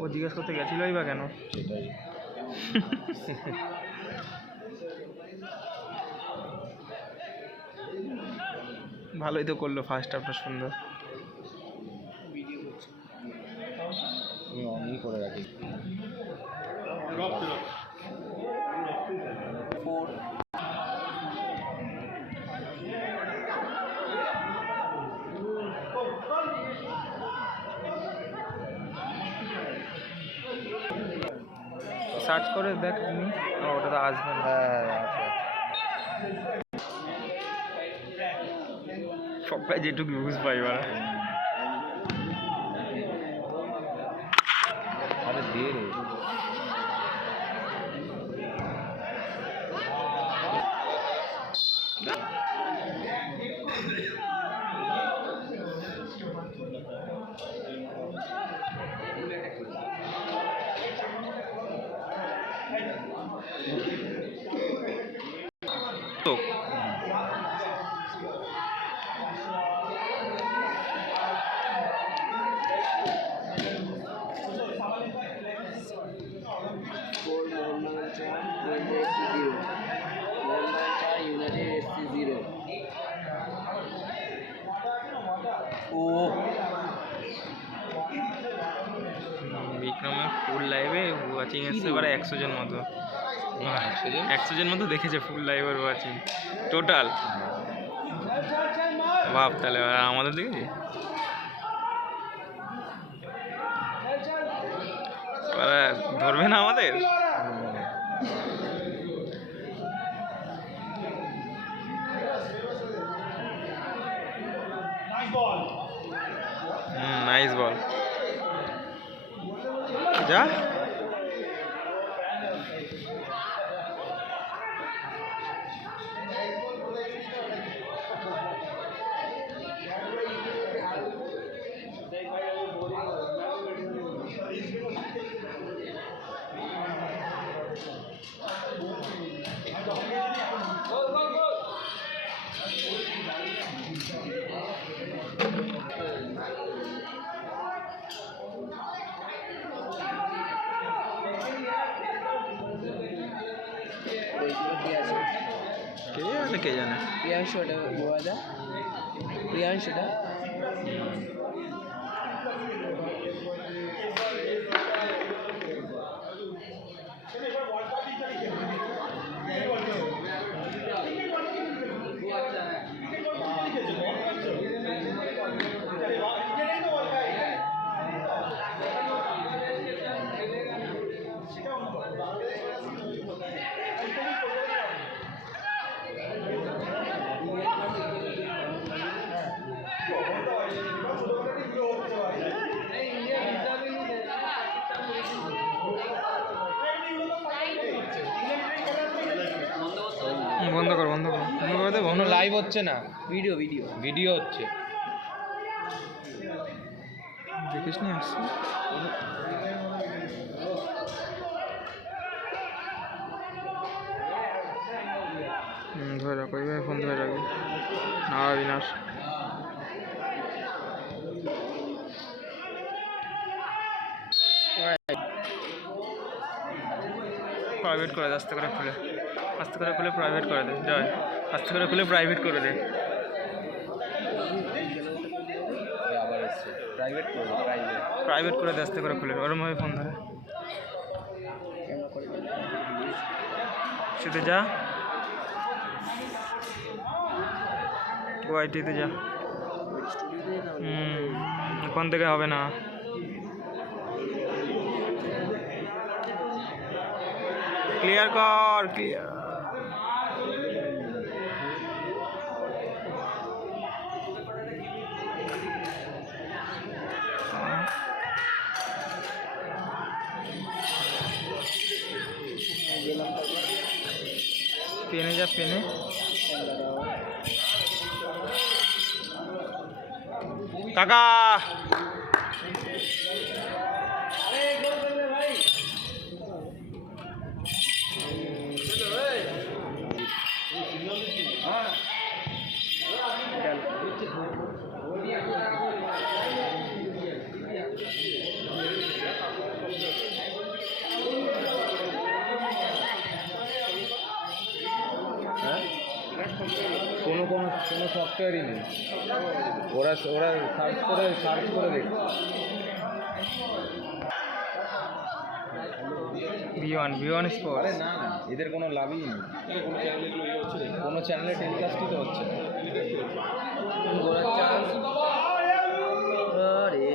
ও জিজ্ঞেস করতে গেছিলই বা কেন? সেটাই। ভালোই তো করলো, ফার্স্ট হাফটা সুন্দর। আমি অনই করে রাখি। সার্চ করে দেখ তুমি। ওটা তো আসবে না। হ্যাঁ আছে। সবাই যেটুকু ইউজ পাই বা আরে দে রে। তো বিক্রমের ফুল লাইভে ওয়াচিং এসছে এবারে 100 জন মতো। 100 জন মতো দেখেছে ফুল লাইভের ওয়াচিং টোটাল। ভাব তাহলে আমাদের দেখেছি। ধরবে না আমাদের। নাইস বল যা। কে জানে? প্রিয়াংশুটা গোয়াদা, প্রিয়াংশুটা বন্ধ কর বন্ধ কর বন্ধ করে দে। কোনো লাইভ হচ্ছে না, ভিডিও ভিডিও ভিডিও হচ্ছে। দেখিস নি আসছে। ধরে রাখো এইভাবে ফোন ধরে রাখবি না বিনাশ। প্রাইভেট করে দে আস্তে করে খুলে, আস্তে করে খুলে প্রাইভেট করে দে। জয় আস্তে করে খুলে প্রাইভেট করে দে। আবার এসছে প্রাইভেট করবো, প্রাইভেট করে দে আস্তে করে খুলে, ওরমভাবে ফোন ধরে। সেতে যা, ওআইটিতে যা। ওখান থেকে হবে না। ক্লিয়ার কর ক্লিয়ার। পেনে যা পেনে। কাকা কোনো সফটওয়্যারই নেই, ওরা ওরা সার্চ করে দেখছে। V1 sports. আরে না না, এদের কোনো লাভই নেই, কোনো চ্যানেলে টেলিকাস্টই তো হচ্ছে না। ঘোরার চান্স। আরে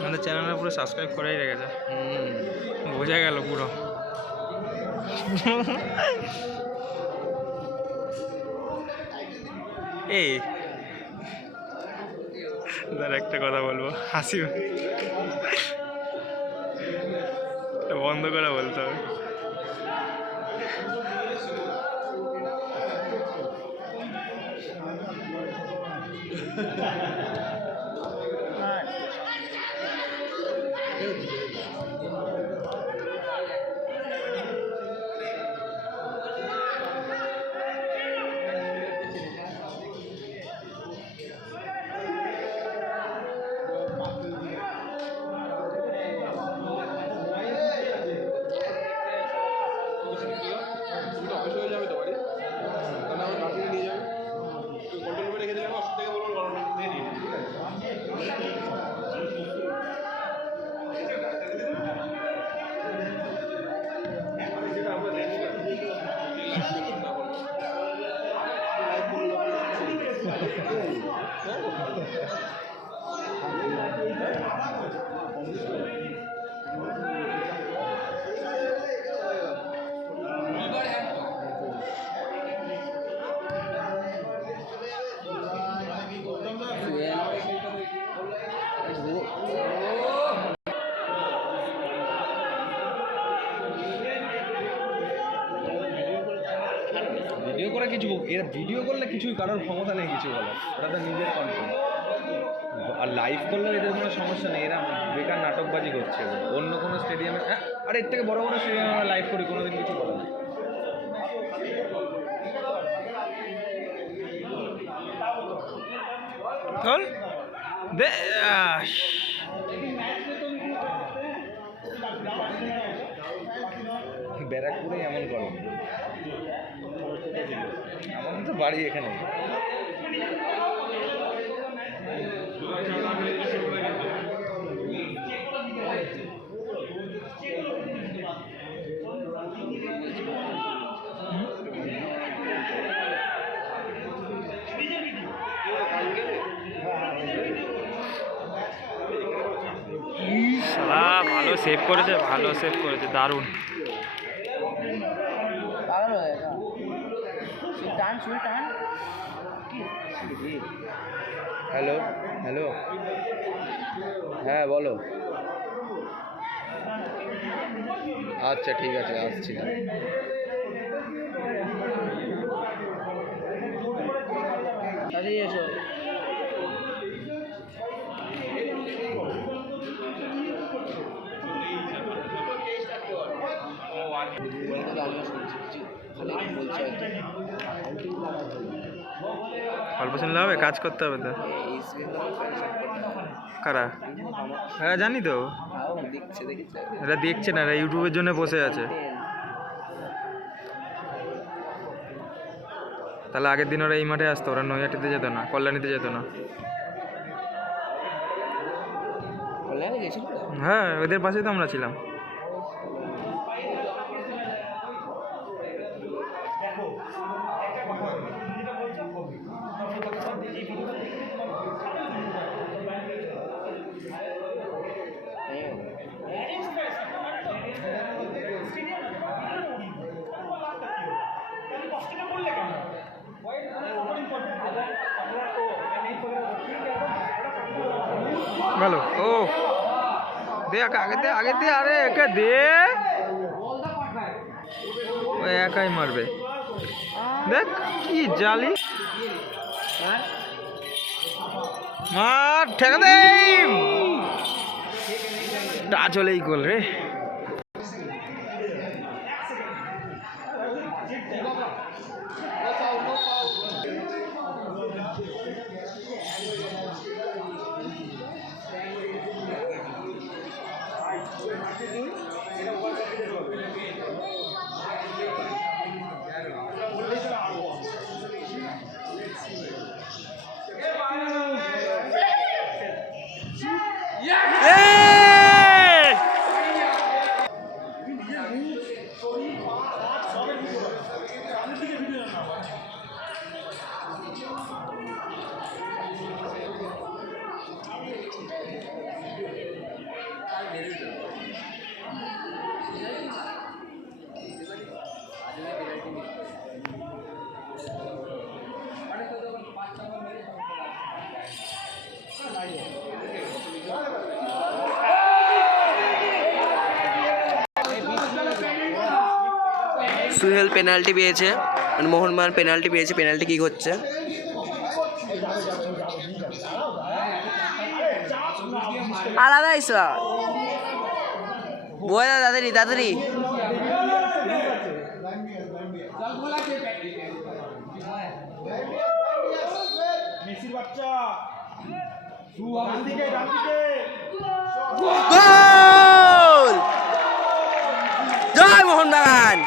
আমাদের চ্যানেলটা পুরো সাবস্ক্রাইব করেই রেখেছে, বোঝা গেল পুরো। এই দাঁড়া, একটা কথা বলবো, হাসি এটা বন্ধ করে বলতে হবে। ভিডিও করে কিছু, এরা ভিডিও করলে কিছুই কারোর ক্ষমতা নেই কিছু বলার, ওরা তো নিজের কন্টেন্ট। আর লাইভ করলেও এদের কোনো সমস্যা নেই, এরা বেকার নাটকবাজি করছে। অন্য কোনো স্টেডিয়ামে, আর এর থেকে বড় বড় স্টেডিয়ামে আমরা লাইভ করি, কোনোদিন কিছু বলে না। চল দে ব্যারাকপুরেই এমন গরম, আমাদের তো বাড়ি এখানে। শালা ভালো সেভ করেছে, ভালো সেভ করেছে, দারুণ। পাগল হয়ে গেছে। টান শুনে টান। হ্যালো হ্যালো, হ্যাঁ বলো। আচ্ছা ঠিক আছে, আসছি। তাড়াতাড়ি এসো। অল্প শুনলে হবে, কাজ করতে হবে তো। কারা? হ্যাঁ জানি তো, এরা দেখছে না, এরা ইউটিউবের জন্য বসে আছে। তাহলে আগের দিন ওরা এই মাঠে আসতো, ওরা নৈহাটিতে যেত না, কল্যাণীতে যেত না। হ্যাঁ ওদের পাশেই তো আমরা ছিলাম। ভালো ও দে, আগে দে, আরে একে দে, ও একাই মারবে। দেখ কি জালি, মার ঠেকা দে, টাচ হলেই গোল রে। সুহেল পেনাল্টি পেয়েছে, মানে মোহনবাগান পেনাল্টি পেয়েছে, পেনাল্টি কিক হচ্ছে। আলাদা ইসা বয় তাড়াতাড়ি তাড়াতাড়ি। গোল! জয় মোহনবাগান।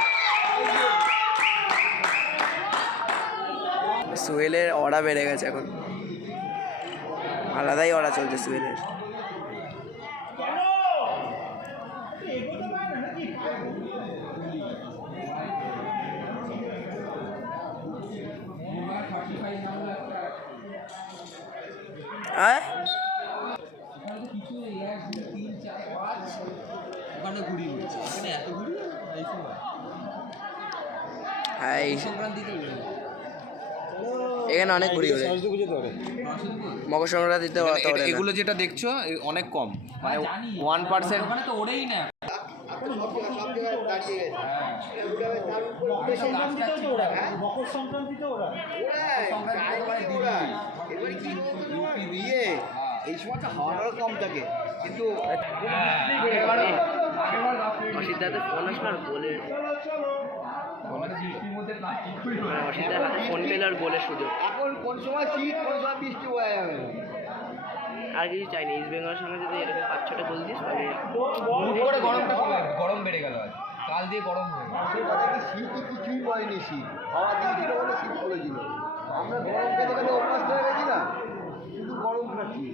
সুহেলের অড়া বেড়ে গেছে এখন, আলাদাই অড়া চলছে সুহেলের। এখানে অনেক ঘুরি ঘুরে মকর সংক্রান্তিতে এগুলো যেটা দেখছো অনেক কম, মানে 1%। এই সময়টা হাওয়াটা কম থাকে, কিন্তু অসিদ্ধাতে ফোন আসলো আর গোলের, অসিদ্ধার হাতে ফোন পেল আর গোলের সুযোগ। এখন কোন সময় শীত, কোন সময় বৃষ্টি হয়ে যাবে। আর কিছু চাইনি, ইস্ট বেঙ্গলের সঙ্গে যদি এরকম 5-6টা গোল দিস তাহলে গরম বেড়ে গেল, কাল দিয়ে গরম হয়ে গেল। সেটা কি শীতই কিছুই পড়েনি, শীত হাওয়া দিয়েছিল বলে শীত পড়েছিল। আমরা গরম খেতে খেতে অভ্যস্ত হয়ে গেছি না, শুধু গরম খাচ্ছি।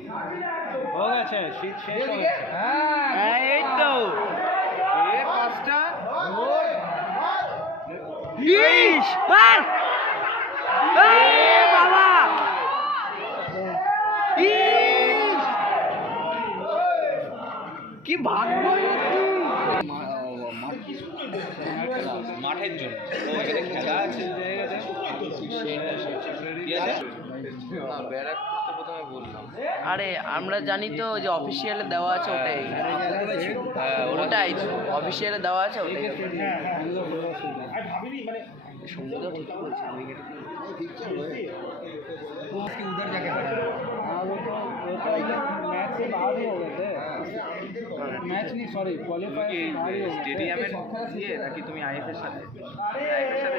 হয়ে গেছে, শীত শেষ হয়ে গেছে। হ্যাঁ এই তো পাঁচটা ইস মার বাবা, ইস কি ভাগ্য মাঠের জন্য খেলা আছে। আরে আমরা জানি তো যে অফিসিয়ালে দেওয়া আছে ওটাই, ওটাই অফিসিয়ালে দেওয়া আছে ওটাই। সমুদ্র ঠিকই বলছে, उधर जाके मैच नहीं सॉरी क्वालिफायर স্টেডিয়ামের দিয়ে নাকি তুমি আইএফের সাথে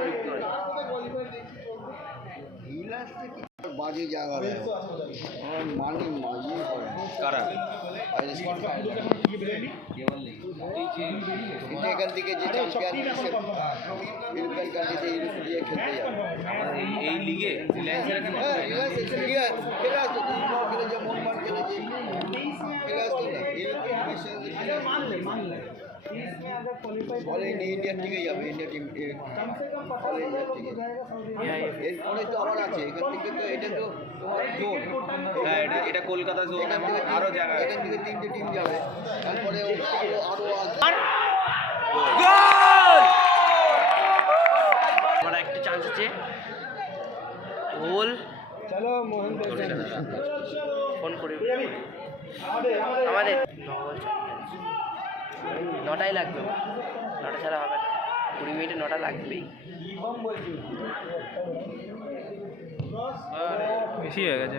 যুক্ত আছো? বাজে জায়গা মানে ইয়ে করে কারা? কিন্তু এখান থেকে যে চ্যাম্পিয়ন ইউরোপিয়ান কান্ট্রিতে ইউরোপ দিয়ে খেলতে যাবে। এই লিগে রিলায়েন্সের এখানে খেলে আসতো, খেলে যে মোহনবাগান খেলেছে, খেলে আসতো না বলে ইন্ডিয়ার দিকে যাবে, ইন্ডিয়া টিম বলে ইন্ডিয়ার দিকে। এরপরে তো আবার আছে এখান থেকে, তো এটা তো তোমার জোন। হ্যাঁ, এটা কলকাতা জোন, আরো জায়গা এখান থেকে 3টে টিম যাবে, তারপরে আরো গোল! আমার একটা চান্স আছে, গোল। चलो मोहन ফোন করি আমাদের 9টাই লাগবে, 9টা ছাড়া হবে না, 20 মিনিটে 9টা লাগবেই। বেশি হয়ে গেছে।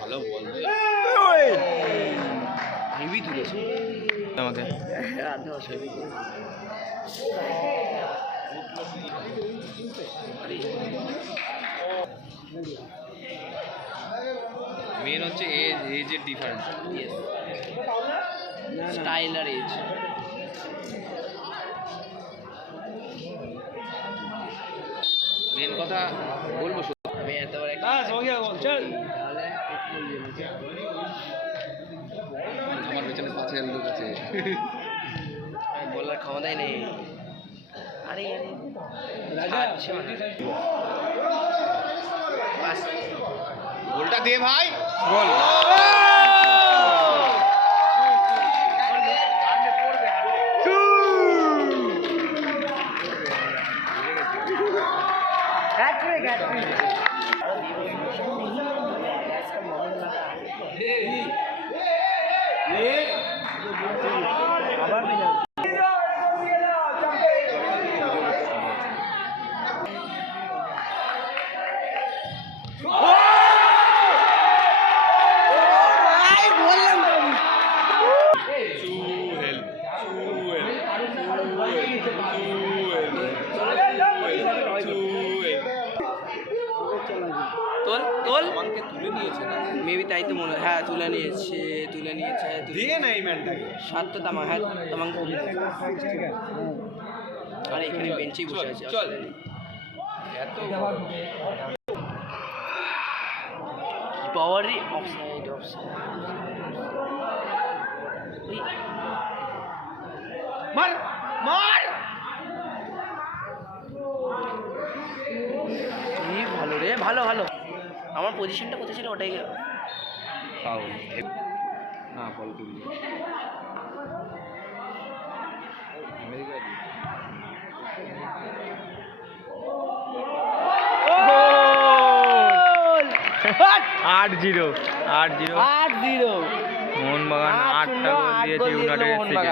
ভালো বলবে, হেভি তুলেছে আমাকে মেন হচ্ছে এজের ডিফারেন্স। স্টাইল আর এজ। মেন কথা বলবো, আমি এতবার আমার পেছনে 5,000 লোক আছে, বলার ক্ষমতাই নেই। আরে আচ্ছা গোলটা দে ভাই, গোল। তোল আমাকে তুলে নিয়েছে না মেবি তাই তো মনে হয় হ্যাঁ তুলে নিয়েছে দিয়ে না এই ম্যানটাকে সাত তো তামাং হ্যাঁ তামাং তুলে নিয়েছে। আরে এখানে বেঞ্চেই বসে আছে চল। অসুবিধা নেই। এত কি পাওয়ারই অফসাইড মার মার কি ভালো রে ভালো আমার পজিশনটা কোথায় ছিল ওটাই ফাউল না বল তুললি আট জিরো 8-0 মোহনবাগান 8টা গোল দিয়েছে ইউনাইটেড থেকে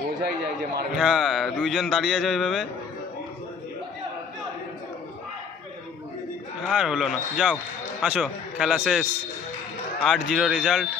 বোঝাই যায় যে মারবে হ্যাঁ দুইজন দাঁড়িয়ে আছে ওইভাবে আর হলো না যাও আসো খেলা শেষ 8-0 রেজাল্ট